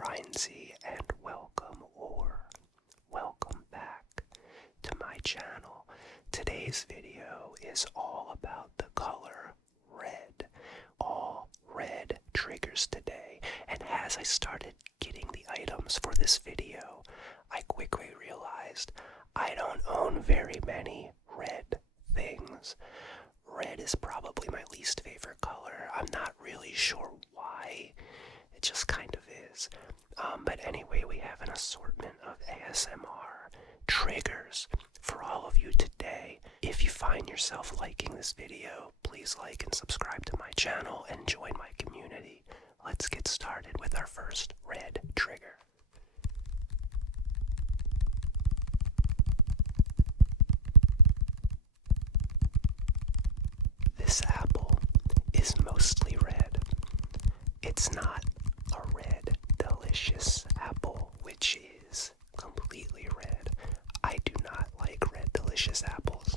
Rynsey, and welcome back to my channel. Today's video is all about the color red. All red triggers today, and as I started getting the items for this video, I quickly realized I don't own very many red things. Red is probably my least favorite color. I'm not really sure why. It just kind of is. But anyway, we have an assortment of ASMR triggers for all of you today. If you find yourself liking this video, please like and subscribe to my channel and join my community. Let's get started with our first red trigger. This apple is mostly red. It's not a red, delicious apple, which is completely red. I do not like red, delicious apples.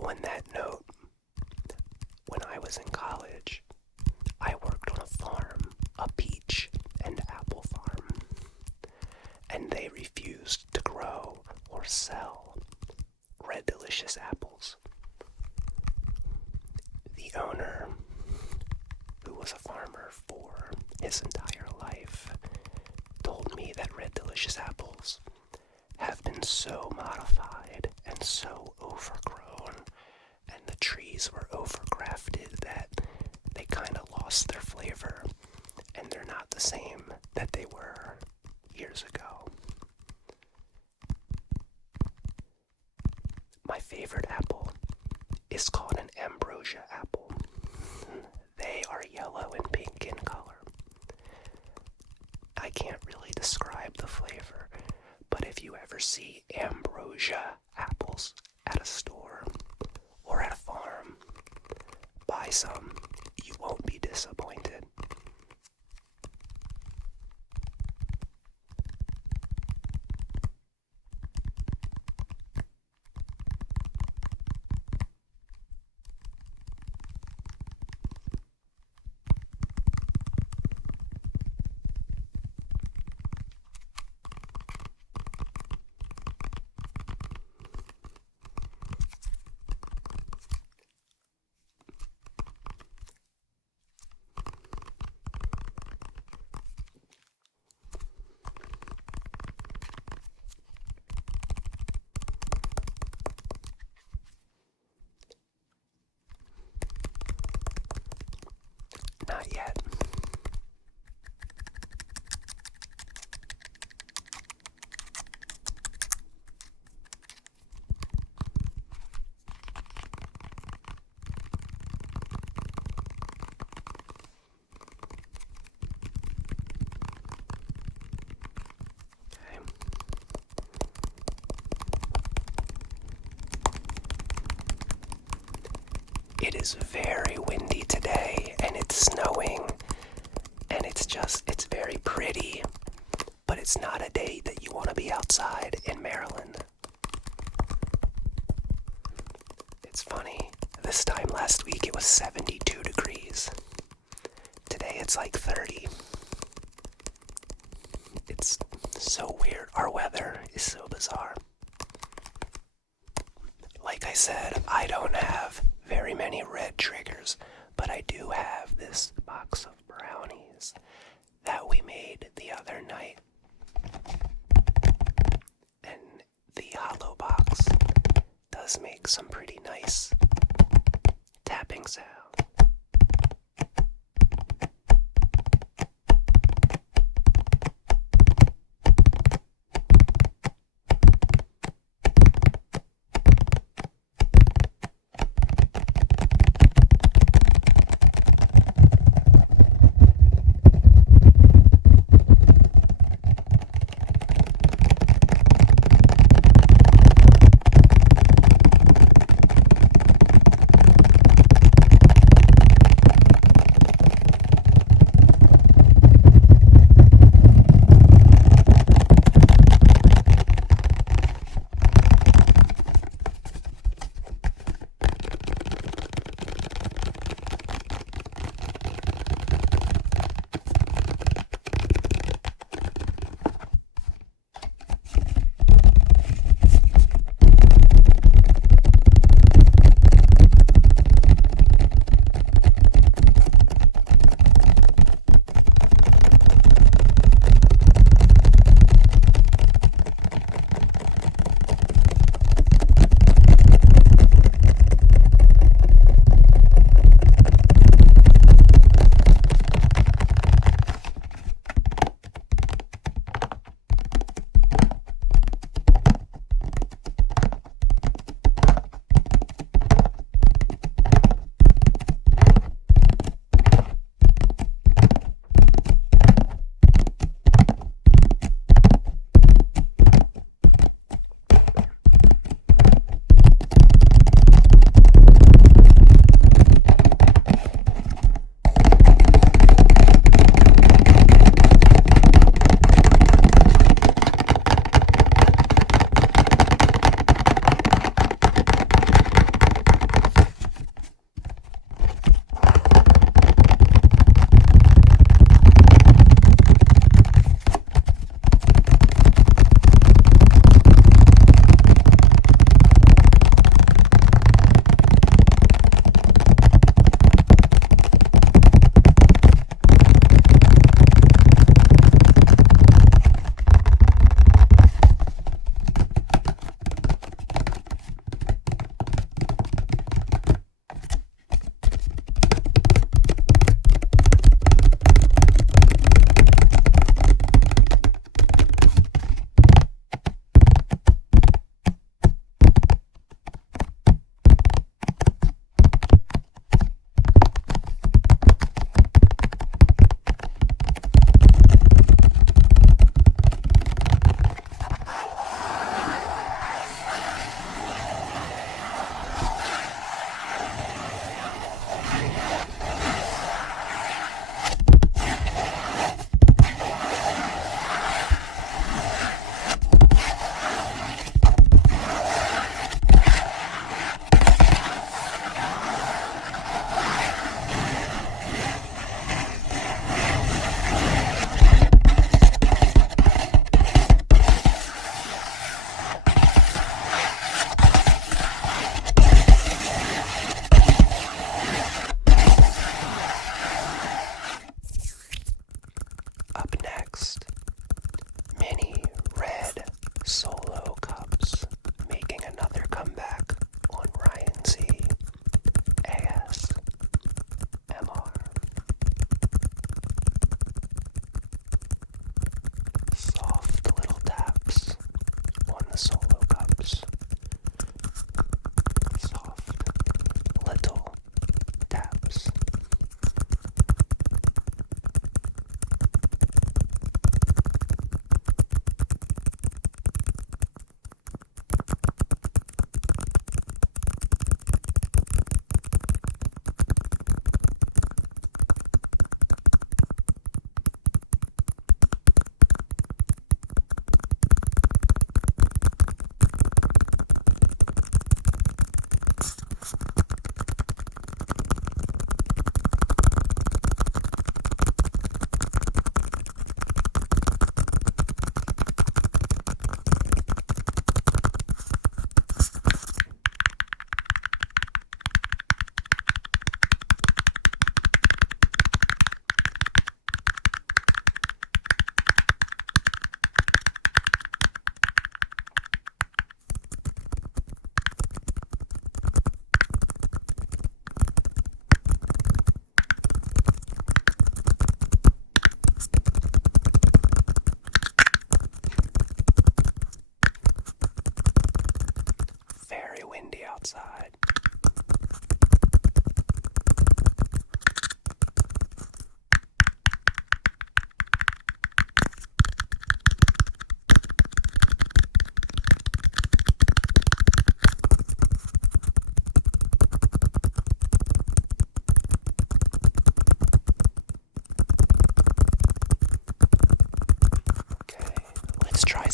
On that note, when I was in college, I worked on a farm, a peach and apple farm, and they refused to grow or sell red, delicious apples. The owner, who was a farmer for his entire life, told me that red delicious apples have been so modified and so overgrown, and the trees were overgrafted that they kind of lost their flavor, and they're not the same that they were years ago. My favorite apple is called an ambrosia apple. They are yellow and pink in color. I can't really describe the flavor, but if you ever see ambrosia apples at a store or at a farm, buy some. You won't be disappointed. Not yet. Okay. It is very windy today, and it's snowing, and it's very pretty, but it's not a day that you want to be outside in Maryland. It's funny, this time last week it was 72 degrees. Today it's like 30. It's so weird. Our weather is so bizarre. Like I said, I don't have very many red triggers, but I do have this box of brownies that we made the other night. And the hollow box does make some pretty nice tapping sounds.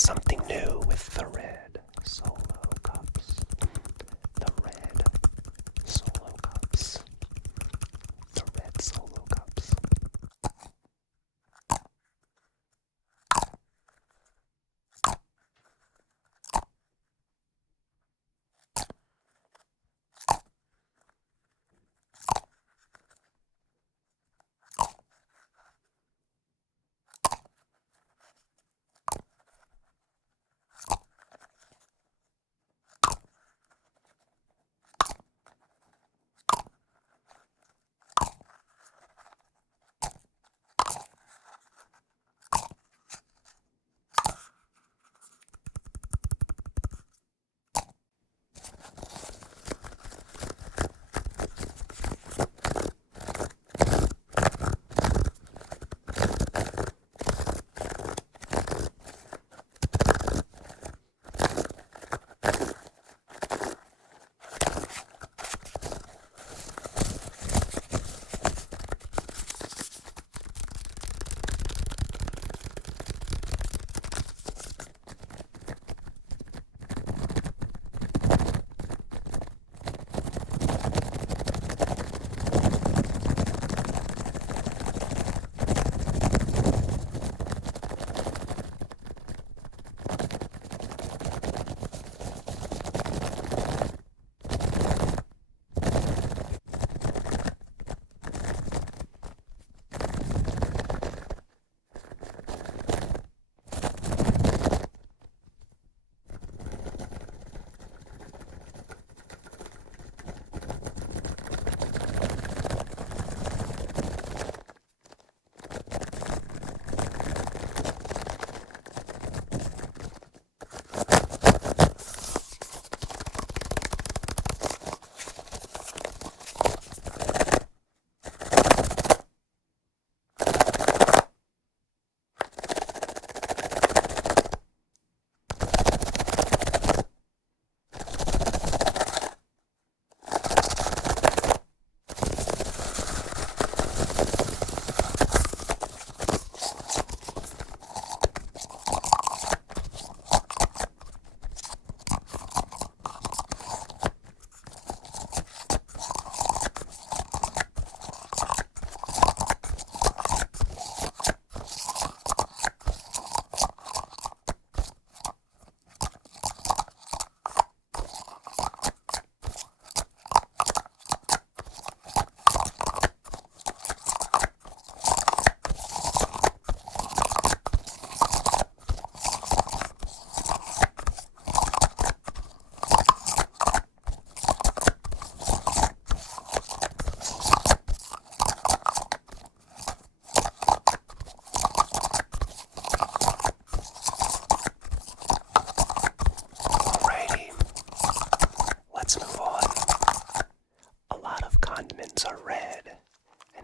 something new with the red solo cups. The red solo cups. The red solo cups.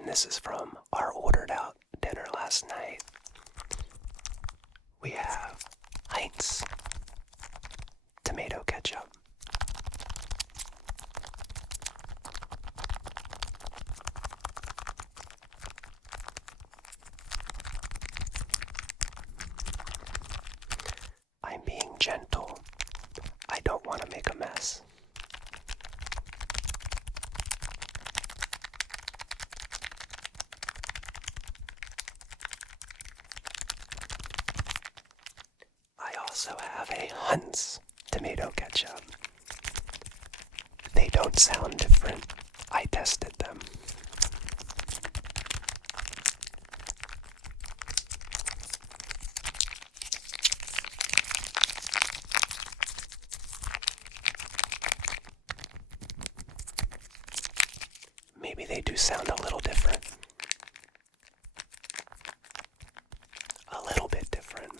This is from our ordered out dinner last night. We have Heinz tomato ketchup. I'm being gentle. I don't want to make a mess. I also have a Heinz tomato ketchup. They don't sound different. I tested them. Maybe they do sound a little different. A little bit different.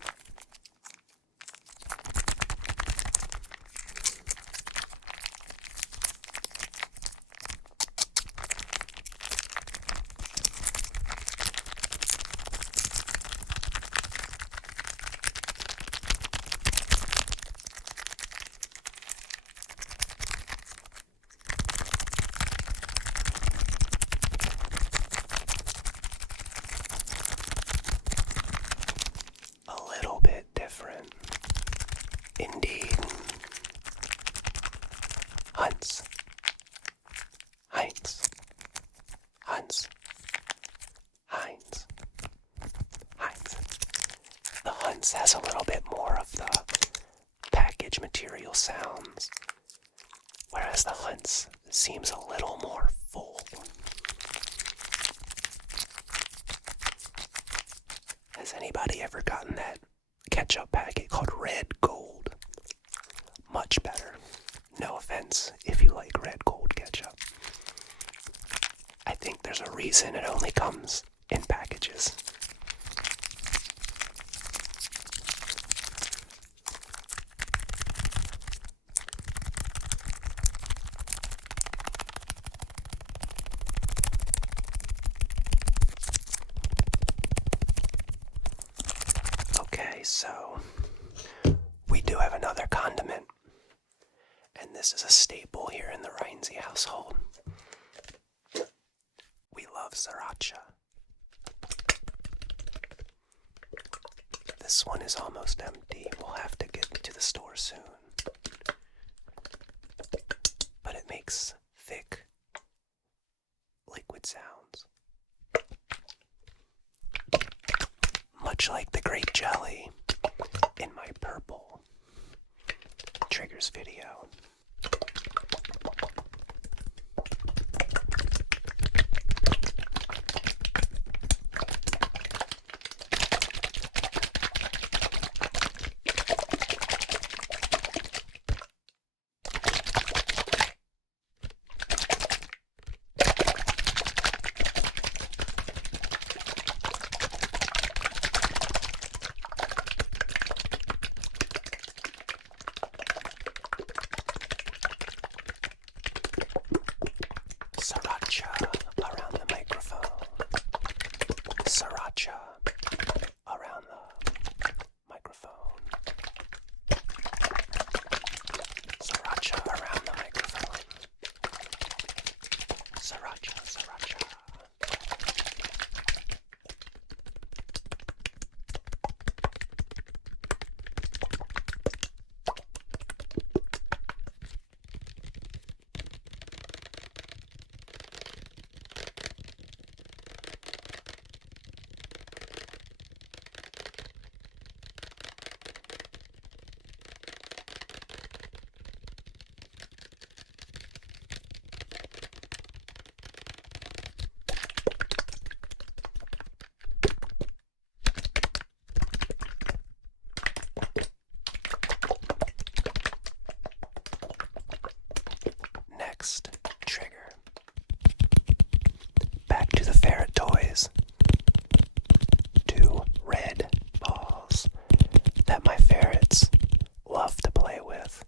Heinz. Heinz. Heinz. The Hunt's has a little bit more of the package material sounds, whereas the Hunt's seems a little more full. Has anybody ever gotten that ketchup packet called Red Gold? Much better. No offense if you like Red Gold ketchup. I think there's a reason it only comes in packages. Okay, so we do have another condiment, and this is a staple here in the Rynsey household. We love Sriracha. This one is almost empty. We'll have to get to the store soon. But it makes thick liquid sounds. Much like the grape jelly in my purple triggers video. Sriracha around the microphone. Sriracha around the microphone. Sriracha around the microphone. Sriracha, sriracha. Next trigger. Back to the Ferret toys. 2 red balls that my ferrets love to play with.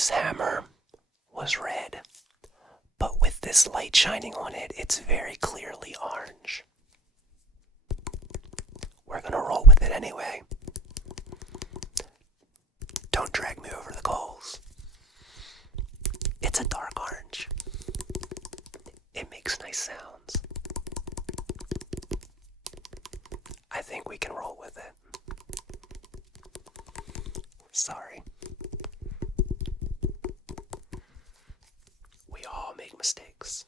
this hammer was red, but with this light shining on it, it's very clearly orange. We're gonna roll with it anyway. Don't drag me over the coals. It's a dark orange. It makes nice sounds. I think we can roll with it. Sorry. We all make mistakes.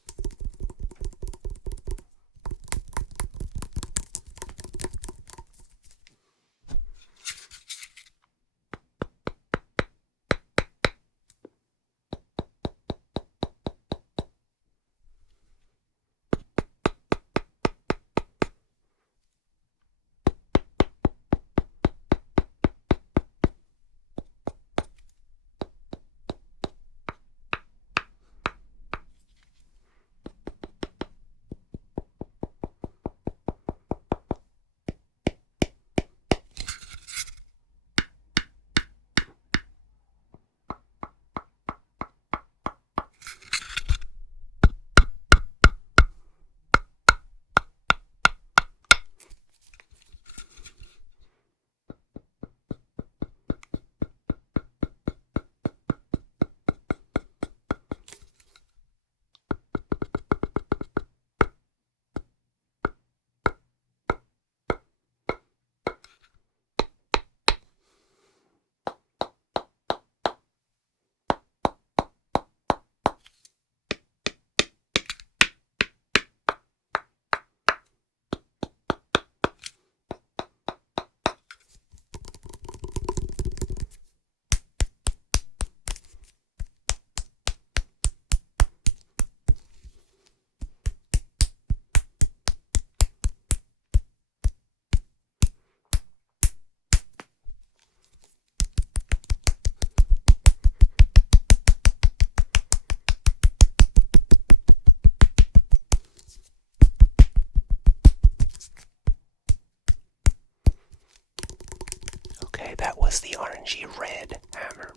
Okay, that was the orangey red hammer.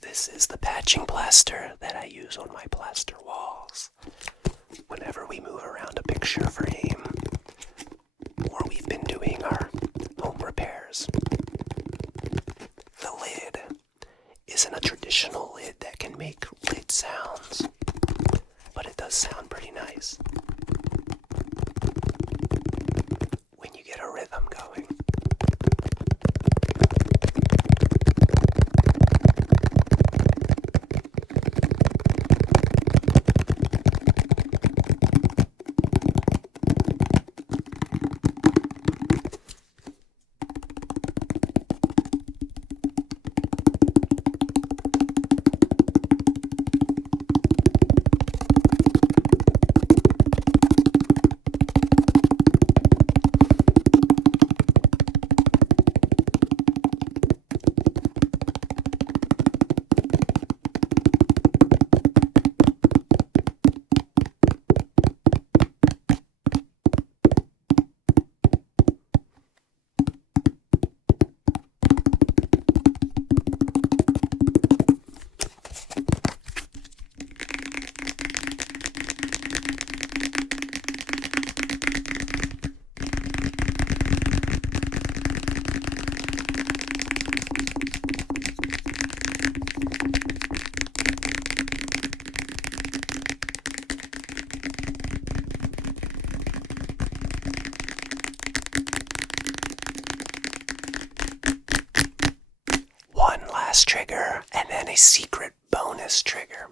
This is the patching plaster that I use on my plaster walls whenever we move around a picture frame or we've been doing our home repairs. The lid isn't a traditional lid that can make lid sounds, but it does sound pretty nice when you get a rhythm going. Trigger and then a secret bonus trigger.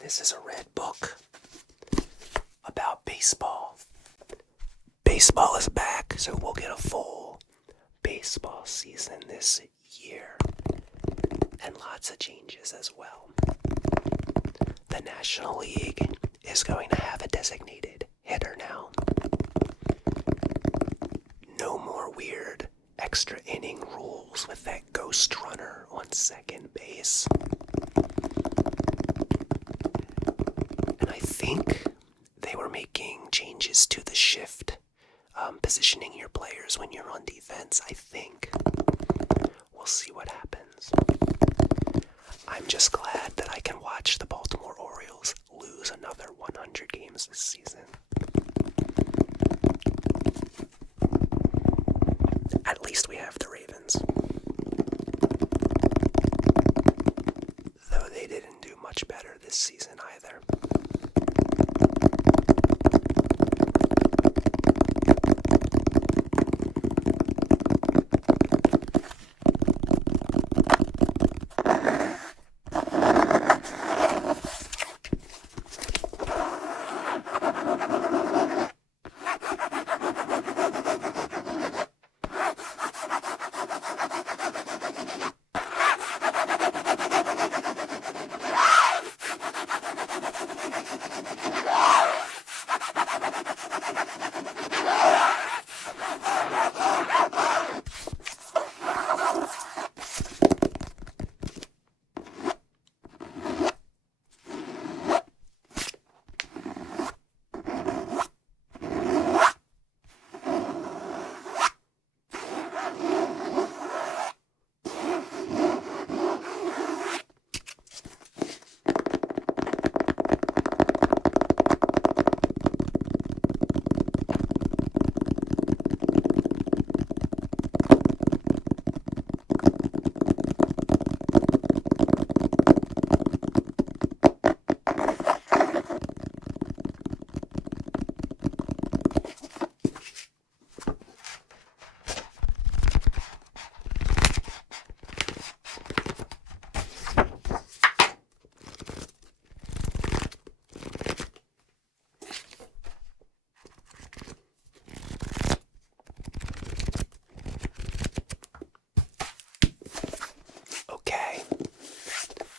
This is a red book about baseball. Baseball is back, so we'll get a full baseball season this year and lots of changes as well. The National League is going to have a designated hitter now. No more weird extra inning rules with that ghost runner on second base. think they were making changes to the shift, positioning your players when you're on defense, I think. We'll see what happens. I'm just glad that I can watch the Baltimore Orioles lose another 100 games this season. At least we have the Ravens. Though they didn't do much better this season either.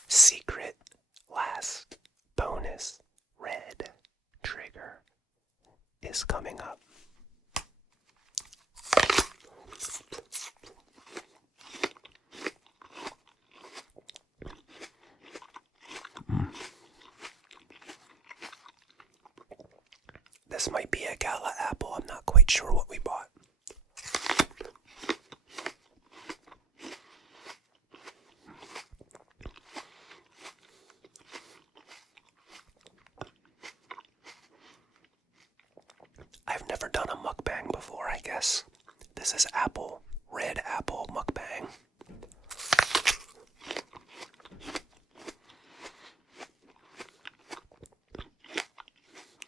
Secret last bonus red trigger is coming up. This might be a Gala apple. I'm not quite sure what we bought. I've never done a mukbang before, I guess. This is red apple mukbang.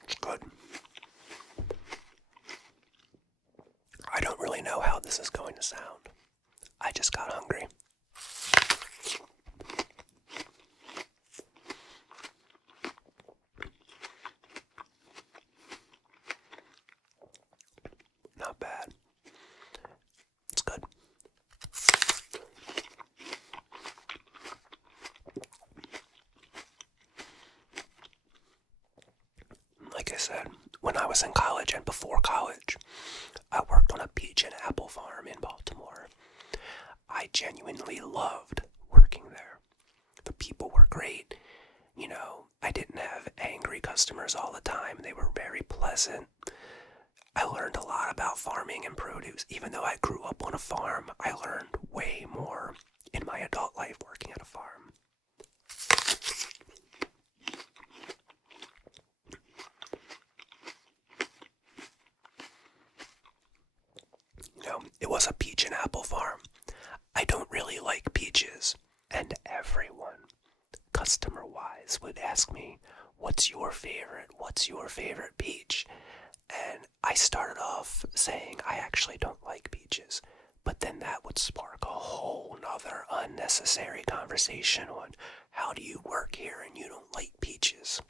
It's good. I don't really know how this is going to sound. I just got hungry. Not bad. It's good. Like I said, when I was in college and before college, I worked on a peach and apple farm in Baltimore. I genuinely loved working there. The people were great. You know, I didn't have angry customers all the time. They were very pleasant. I learned a lot about farming and produce. Even though I grew up on a farm, I learned way more in my adult life working at a farm. You know, it was a peach and apple farm. I don't really like peaches, and everyone, customer-wise, would ask me, what's your favorite peach? And I started off saying I actually don't like peaches, but then that would spark a whole nother unnecessary conversation on how do you work here and you don't like peaches.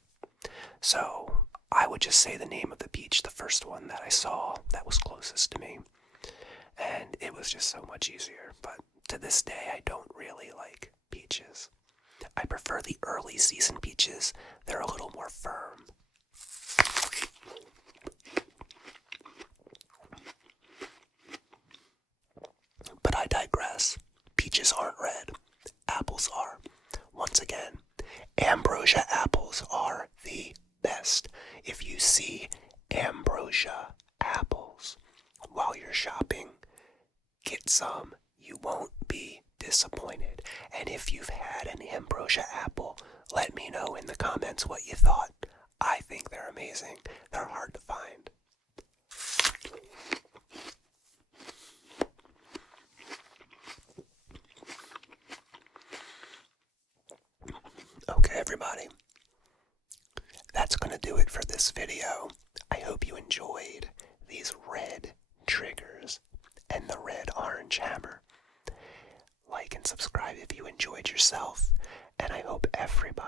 So I would just say the name of the peach, the first one that I saw that was closest to me, and it was just so much easier. But to this day, I don't really like peaches. I prefer the early season peaches. They're a little more firm. But I digress. Peaches aren't red. Apples are. Once again, Ambrosia apples are the best. it some. You won't be disappointed. And if you've had an ambrosia apple, let me know in the comments what you thought. I think they're amazing. They're hard to find. Okay, everybody. That's going to do it for this video. I hope you enjoyed these red triggers and the red orange hammer. Like and subscribe if you enjoyed yourself. And I hope everybody